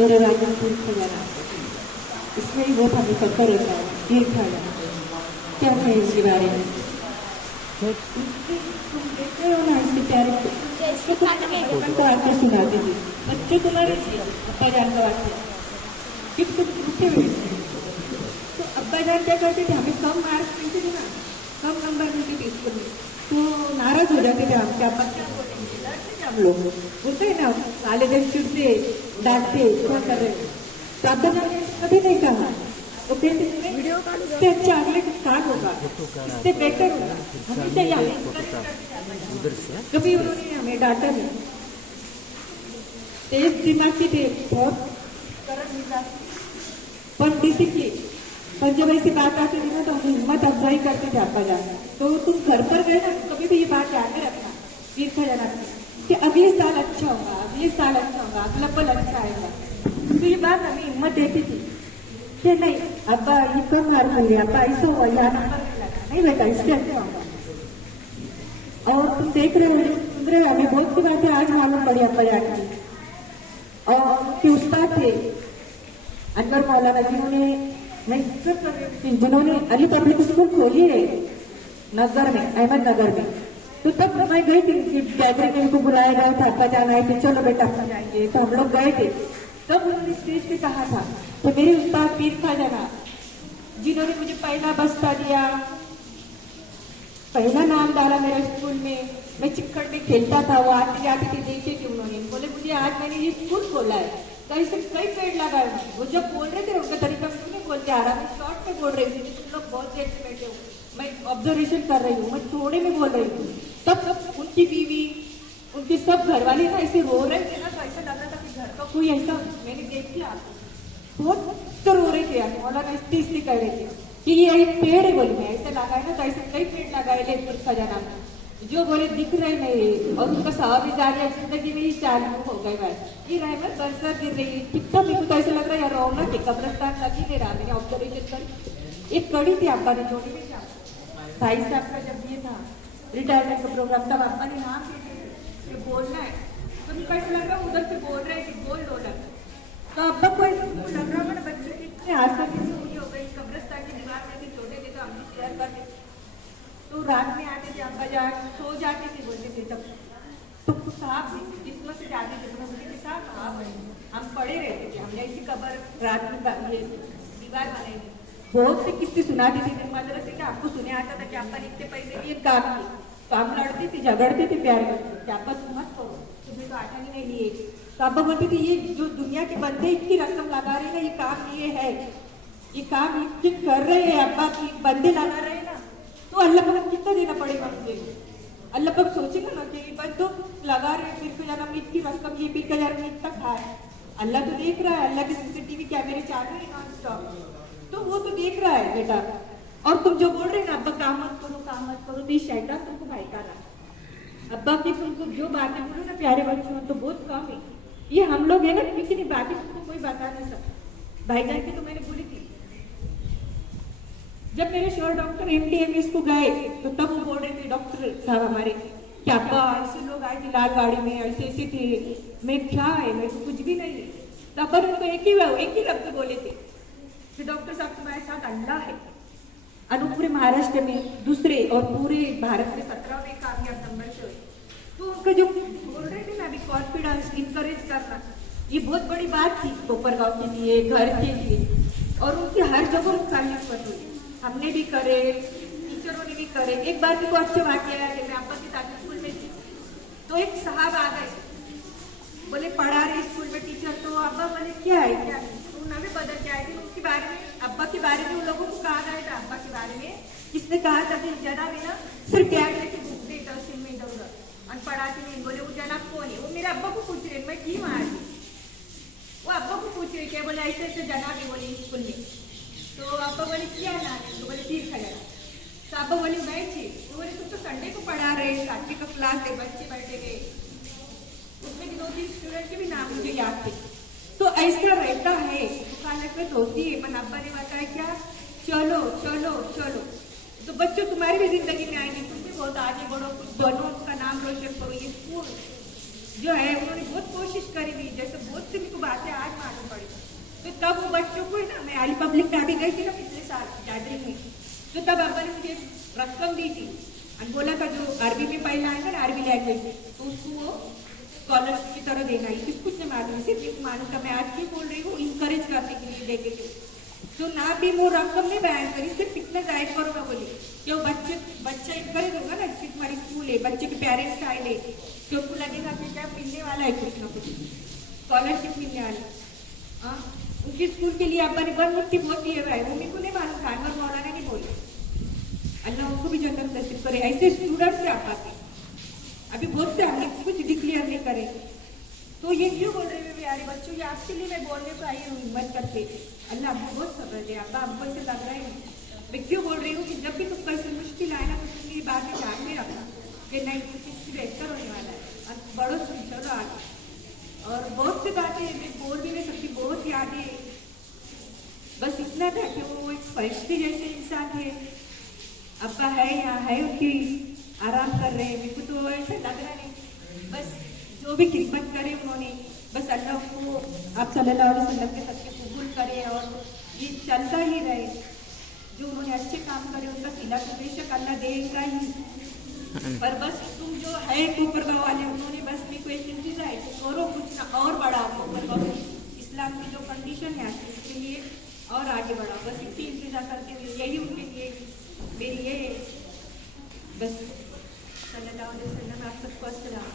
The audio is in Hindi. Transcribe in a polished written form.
मेरे राजा तीर्थ खजाना, इसमें ही बहुत हमें पता रहता है तीर्थ खजाना क्या है इसके बारे में। तुम देख रहे हो ना इसके प्यारे को आके सुनाते थे बच्चों तुम्हारे अब्बा जान का वाक्य कि तुम उठे हुए। तो अब्बा जान क्या करते थे, हमें कम मार्क्स मिलते थे ना, कम नंबर मिलते थे स्कूल में, तो नाराज हो जाते थे हम, क्या अब्बा क्या बोलेंगे, लड़ते थे हम लोग, बोलते है ना साले दिन चिड़ते डांटते क्या कर रहे। तो अब्बा जान ने कभी नहीं कहा, वो कहते इससे अच्छा अगले का काम होगा, इससे बेटर होगा, हमेशा कभी उन्होंने हमें डांटा नहीं। तेज दिमाग थे, बहुत करंट मिजाज, पर डिसिप्लिन, पर जब ऐसी बात आती थी ना तो हम हिम्मत अफजाई करते थे अब्बा जान। तो तुम घर पर गए ना कभी भी ये बात ध्यान में रखना तीर्थ खजाना कि अगले साल अच्छा होगा, अगले साल अच्छा होगा, अगला पल अच्छा आएगा। तो ये बात हमें हिम्मत देती थी कि नहीं अब्बा ये कम मार्क मिल गया, अब्बा ऐसा हुआ, यहाँ नंबर नहीं लगा, नहीं बेटा इससे अच्छा होगा। और तुम देख रहे हो सुन रहे हो, हमें बहुत सी बातें आज मालूम पड़ी अब्बा जान की। और उनके उस्ताद थे अनवर मौलाना, जिन्होंने अली पब्लिक स्कूल खोली है नगर में, अहमदनगर में। तो तब मैं गई थी गैदरिंग में, उनको बुलाया गया था, अब्बा जान आए थे, चलो बेटा हम जाएंगे, तो हम लोग गए थे। तब उन्होंने स्टेज पे कहा था, तो मेरे उस्ताद पीर खजाना जिन्होंने मुझे पहला बस्ता दिया, पहला नाम डाला मेरे स्कूल में, मैं चिक्कड़ में खेलता था, वो आते जाते थे, देखे थे उन्होंने, बोले मुझे आज मैंने ये स्कूल खोला है, कहीं से कई पेड़ लगाए। वो जब बोल रहे थे उनका तरीका मुझे नहीं बोलते आ रहा, मैं शॉर्ट में बोल रही थी, तुम लोग बहुत देर से बैठे हो, मैं ऑब्जर्वेशन कर रही हूँ, मैं थोड़े में बोल रही हूँ। तब उनकी बीवी उनके सब घर वाले ना ऐसे रो रहे थे ना, तो ऐसा लग रहा था कि घर का कोई ऐसा, मैंने देख लिया बहुत रो रहे थे यार, मौलाना इसलिए कह रहे थे कि ये एक पेड़ है, बोले मैं ऐसे लगाए ना, तो ऐसे कई पेड़ लगाए ले तीर्थ खजाना में, जो बोले दिख रहे नहीं, और उनका सवाब जारी जिंदगी में ही चालू हो गए भाई। ये रहमत बरसर गिर रही है, कितना मेरे को तो ऐसा लग रहा है यार रौनक है, कब्रस्तान लगी नहीं रहा। मैंने ऑब्जर्वेशन कर एक कड़ी थी अब्बा ने जोड़ी में, भाई साहब का जब ये था रिटायरमेंट का प्रोग्राम, तब अब्बा ने नाम दिए बोलना है, तो उनको ऐसा लग रहा उधर से बोल रहे हैं कि बोल लो लग, तो अब्बा को ऐसा लग रहा ना बच्चे कितने आसानी से पूरी हो गई, कब्रस्तान की दीवार में भी छोटे थे तो हम भी शेयर करते, तो रात में आते थे अब्बा जान, सो जाते थे, बोलते थे तब तो साहब जिसमें से जाते थे तो बोलते थे साहब हम पड़े रहते थे, हमने ऐसी कब्र रात में ये दीवार बनाई थी। बहुत से किस्से सुनाती थी मदरसे के, आपको सुने आता था कि अब्बा ने इतने पैसे लिए काम किए, तो हम लड़ते थे झगड़ते थे प्यार करते कि अब्बा तुम मत करो, तुम्हें तो आटा नहीं लिए। तो अब्बा बोलते थे ये जो दुनिया के बंदे इतनी रकम लगा रहे हैं ना, ये काम ये है, ये काम इतने कर रहे हैं अब्बा की बंदे लगा रहे हैं ना, तो अल्लाह को कितना देना पड़ेगा मुझे। अल्लाह पाक सोचेगा ना कि बंदो लगा रहे हैं, फिर हजार में इतनी रकम, ये फिर हजार में इतना खाए, अल्लाह तो देख रहा है, अल्लाह के सीसीटीवी कैमरे चालू है नॉन स्टॉप, तो वो तो देख रहा है बेटा। और तुम जो बोल रहे हैं ना अब्बा काम मत करो, काम मत करो, तो ये शैतान तुमको भाईका रहा। अब्बा की तुमको जो बातें बोलो ना प्यारे बच्चों तो बहुत कम है, ये हम लोग है ना किसी की बातें तुमको कोई बता नहीं सकता। भाईजान की तो मैंने बोली थी, जब मेरे शोर डॉक्टर MD को गए तो तब वो बोल रहे थे डॉक्टर साहब हमारे क्या अब्बा ऐसे लोग आए थे लाल गाड़ी में, ऐसे ऐसे थे, मैं क्या है, मेरे को कुछ भी नहीं है। तो अब्बा उनको एक ही लफ्ज बोले थे कि डॉक्टर साहब तुम्हारे साथ अल्लाह है। पूरे महाराष्ट्र में दूसरे और पूरे भारत में 17वें कामयाब नंबर से हुए। तो उनका जो बोल रहे थे ना अभी कॉन्फिडेंस इनकरेज करना, ये बहुत बड़ी बात थी कोपरगांव के लिए, घर के लिए, और उनकी हर जगह मुखालिफत हुई, हमने भी करे, टीचरों ने भी करे। एक बार मेरे को अच्छे वाक्य आया कि मैं अब्बा के साथ स्कूल में थी, तो एक साहब आ गए, बोले पढ़ा रहे स्कूल में टीचर, तो अब्बा बोले क्या है क्या, तो उन्होंने बदल के आए थे उनके बारे में, अब्बा के बारे में उन लोगों को कहा गया था अब्बा के बारे में, किसने कहा था कि जनाब है ना सिर्फ बैग लेके बुक देता सिल में इधर उधर और पढ़ाती नहीं। बोले वो जनाब कौन है, वो मेरे अब्बा को पूछ रहे, मैं की मार दी, वो अब्बा को पूछ रहे क्या, बोले ऐसे ऐसे जनाब है बोले स्कूल में। तो अब्बा बोले क्या नाम है, तो बोले तीर्थ खजाना। तो अब्बा बोले मैं थी, तो बोले तुम तो संडे को पढ़ा रहे, 7वीं का क्लास है, बच्चे बैठे थे, उसमें 2-3 स्टूडेंट के भी नाम मुझे याद थे। तो ऐसा रहता है, मुखालफत होती है, पर अब्बा ने बताया क्या, चलो चलो चलो, तो बच्चों तुम्हारी भी जिंदगी में आएंगे, तुम भी बहुत आगे बढ़ो, कुछ बनो, उसका नाम रोशन करो। ये स्कूल जो है उन्होंने बहुत कोशिश करी थी, जैसे बहुत से मेरे को बातें आज मालूम पड़ी। तो तब वो बच्चों को है ना, मैं आली पब्लिक में अभी गई थी ना पिछले साल गैदरिंग में, तो तब अब्बा ने मुझे रकम दी थी और बोला था जो अरबी में पहला आएगा ना अरबी लैंग्वेज में, तो उसको वो स्कॉलरशिप की तरह देना है। कुछ नहीं मालूम, सिर्फ एक मालूम था। मैं आज क्यों बोल रही हूँ, इंकरेज करने के लिए देखे थे। तो ना भी वो रकम नहीं बयान करी, सिर्फ इतना जाहिर करो मैं बोली कि वो बच्चा इंकरेज होगा ना कि तुम्हारी स्कूल है, बच्चे के पेरेंट्स आए ले, कि उनको लगेगा कि क्या मिलने वाला है, कुछ ना कुछ स्कॉलरशिप मिलने वाली। हाँ, उनकी स्कूल के लिए अब्बा ने बन मुट्ठी बहुत दिए हुआ है, वो मेरे को नहीं मालूम था, अनवर मौलाना नहीं बोले। अल्लाह उनको भी जन्नत नसीब करे। ऐसे स्टूडेंट्स से आप आते अभी बहुत से हमने कुछ डिक्लेयर नहीं करे। तो ये क्यों बोल रहे हैं यार बच्चों, ये आपके लिए मैं बोलने को आई हूँ हिम्मत करके। अल्लाह हमको बहुत सब्र दे, अब्बा हमको से लग रहा है। मैं क्यों बोल रही हूँ कि जब भी तुम कैसे मुश्किल आए ना तो तुम ये बातें ध्यान में रखना कि नहीं कुछ इससे बेहतर होने वाला है, और बड़ों से चलो आगे। और बहुत सी बातें मैं बोल भी नहीं सकती, बहुत यादें। बस इतना था कि वो एक फरिश्ते जैसे इंसान थे। अब्बा है या है उनकी आराम कर रहे हैं, मेरे को तो ऐसा लग रहा नहीं। बस जो भी खिदमत करे उन्होंने, बस अल्लाह को आप सल्लल्लाहु अलैहि वसल्लम के सबके कबूल करे और ये चलता ही रहे। जो उन्होंने अच्छे काम करे उनका सिला तो बेशक अल्लाह देगा ही, पर बस तुम जो है ऊपर वाले उन्होंने बस मेरे को एक इंतजार है कि करो कुछ ना और बढ़ाओ ऊपर इस्लाम की जो कंडीशन है उसके लिए और आगे बढ़ाओ। बस इसी इंतजार करते हुए यही उनके लिए मेरी ये बस सल्लल्लाहु अलैहि वसल्लम आप सबको अस्सलाम।